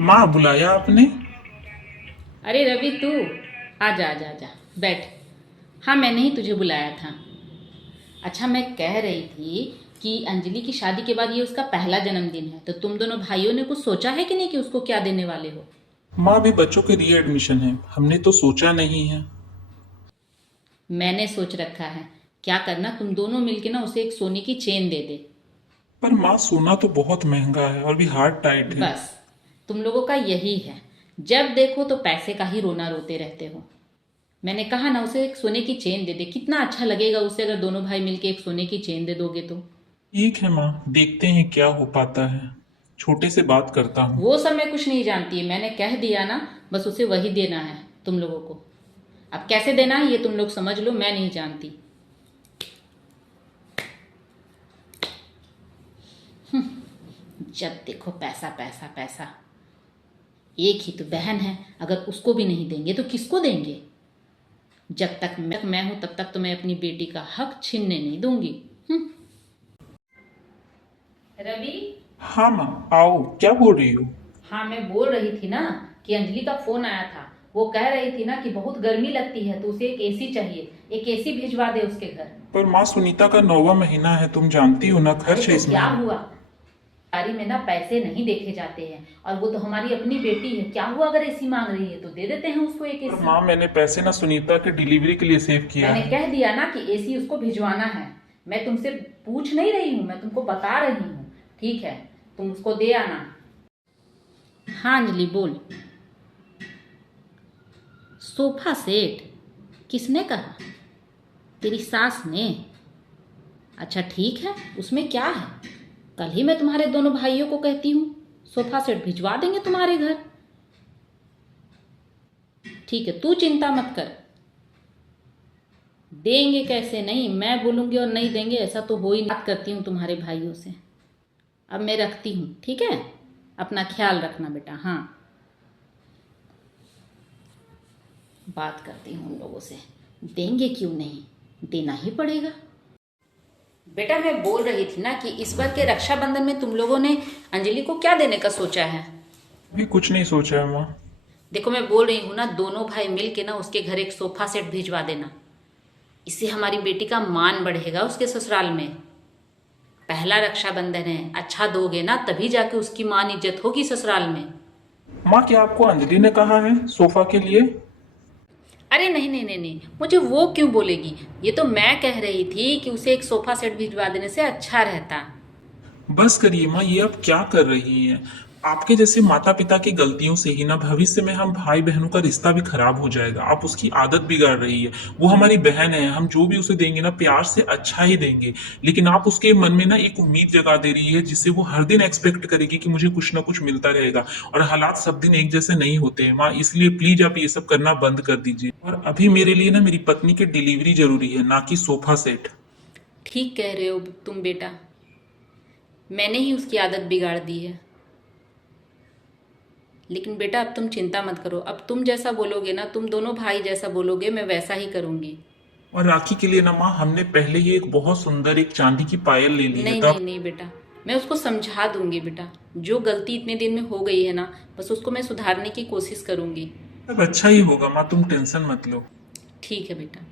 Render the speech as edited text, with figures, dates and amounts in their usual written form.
माँ, बुलाया आपने? अरे रवि, तू आजा आजा आजा, बैठ। हाँ, मैंने ही तुझे बुलाया था। अच्छा, मैं कह रही थी कि अंजलि की शादी के बाद ये उसका पहला जन्मदिन है, तो तुम दोनों भाइयों ने कुछ सोचा है कि नहीं कि उसको क्या देने वाले हो? माँ, अभी बच्चों के री एडमिशन है, हमने तो सोचा नहीं है। मैंने सोच रखा है। क्या करना, तुम दोनों मिलके ना उसे एक सोने की चेन दे दे। पर माँ, सोना तो बहुत महंगा है और भी हार्ट टाइट है। बस, तुम लोगों का यही है। जब देखो तो पैसे का ही रोना रोते रहते हो। मैंने कहा ना, उसे एक सोने की चेन दे दे। कितना अच्छा लगेगा उसे अगर दोनों भाई मिलके एक सोने की चेन दे दोगे तो। ठीक है माँ, देखते हैं क्या हो पाता है। छोटे से बात करता हूँ। वो सब मैं कुछ नहीं जानती है, मैंने कह दिया ना। बस उसे वही देना है तुम लोगों को। अब कैसे देना है ये तुम लोग समझ लो, मैं नहीं जानती। जब देखो पैसा पैसा पैसा। एक ही तो बहन है, अगर उसको भी नहीं देंगे तो किसको देंगे? जब तक मैं हूं तब तक तो मैं अपनी बेटी का हक छीनने नहीं दूंगी। रवि। हाँ माँ, आओ, क्या बोल रही हो? हाँ, मैं बोल रही थी ना कि अंजलि का फोन आया था। वो कह रही थी ना कि बहुत गर्मी लगती है तो उसे एक एसी चाहिए। एक एसी भिजवा दे उसके घर। पर माँ, सुनीता का 9वां महीना है, तुम जानती हो ना, अरे खर्च है तो इस क्या महीने। हुआ? गाड़ी में ना पैसे नहीं देखे जाते हैं, और वो तो हमारी अपनी बेटी है। क्या हुआ अगर एसी मांग रही है तो दे देते हैं उसको एक पर एसी। माँ, मैंने पैसे ना सुनीता के डिलीवरी के लिए सेव किया मैंने है। कह दिया ना कि एसी उसको भिजवाना है। मैं तुमसे पूछ नहीं रही हूँ, मैं तुमको बता रही हूँ। ठीक है, तुम उसको दे आना। हाँ अंजलि, बोल। Sofa set? किसने कहा? तेरी सास ने? अच्छा ठीक है, उसमें क्या है। कल ही मैं तुम्हारे दोनों भाइयों को कहती हूँ, सोफा सेट भिजवा देंगे तुम्हारे घर। ठीक है, तू चिंता मत कर। देंगे कैसे नहीं, मैं बोलूंगी और नहीं देंगे ऐसा तो हो ही नहीं। बात करती हूँ तुम्हारे भाइयों से। अब मैं रखती हूँ, ठीक है? अपना ख्याल रखना बेटा। हाँ, बात करती हूँ उन लोगों से। देंगे क्यों नहीं, देना ही पड़ेगा। बेटा, मैं बोल रही थी ना कि इस बार के रक्षाबंधन में तुम लोगों ने अंजलि को क्या देने का सोचा है? अभी कुछ नहीं सोचा है माँ। देखो, मैं बोल रही हूँ ना, दोनों भाई मिल के ना उसके घर एक सोफा सेट भिजवा देना। इससे हमारी बेटी का मान बढ़ेगा उसके ससुराल में। पहला रक्षाबंधन है, अच्छा दोगे ना तभी जाके उसकी मान इज्जत होगी ससुराल में। माँ, क्या आपको अंजलि ने कहा है सोफा के लिए? अरे नहीं नहीं नहीं नहीं, मुझे वो क्यों बोलेगी। ये तो मैं कह रही थी कि उसे एक सोफा सेट भिजवा देने से अच्छा रहता। बस करिए माँ, ये आप क्या कर रही हैं? आपके जैसे माता पिता की गलतियों से ही ना भविष्य में हम भाई बहनों का रिश्ता भी खराब हो जाएगा। आप उसकी आदत बिगाड़ रही है। वो हमारी बहन है, हम जो भी उसे देंगे ना प्यार से अच्छा ही देंगे। लेकिन आप उसके मन में ना एक उम्मीद जगा दे रही है जिससे वो हर दिन एक्सपेक्ट करेगी कि मुझे कुछ ना कुछ मिलता रहेगा। और हालात सब दिन एक जैसे नहीं होते हैं माँ, इसलिए प्लीज आप ये सब करना बंद कर दीजिए। और अभी मेरे लिए ना मेरी पत्नी की डिलीवरी जरूरी है, ना कि सोफा सेट। ठीक कह रहे हो तुम बेटा, मैंने ही उसकी आदत बिगाड़ दी है। लेकिन बेटा अब तुम चिंता मत करो, अब तुम जैसा बोलोगे ना, तुम दोनों भाई जैसा बोलोगे, मैं वैसा ही करूंगी। और राखी के लिए ना माँ, हमने पहले ही एक बहुत सुंदर एक चांदी की पायल ले ली है, नहीं तो नहीं आप। नहीं बेटा, मैं उसको समझा दूंगी बेटा। जो गलती इतने दिन में हो गई है ना, बस उसको मैं सुधारने की कोशिश करूंगी। अब अच्छा ही होगा माँ, तुम टेंशन मत लो। ठीक है बेटा।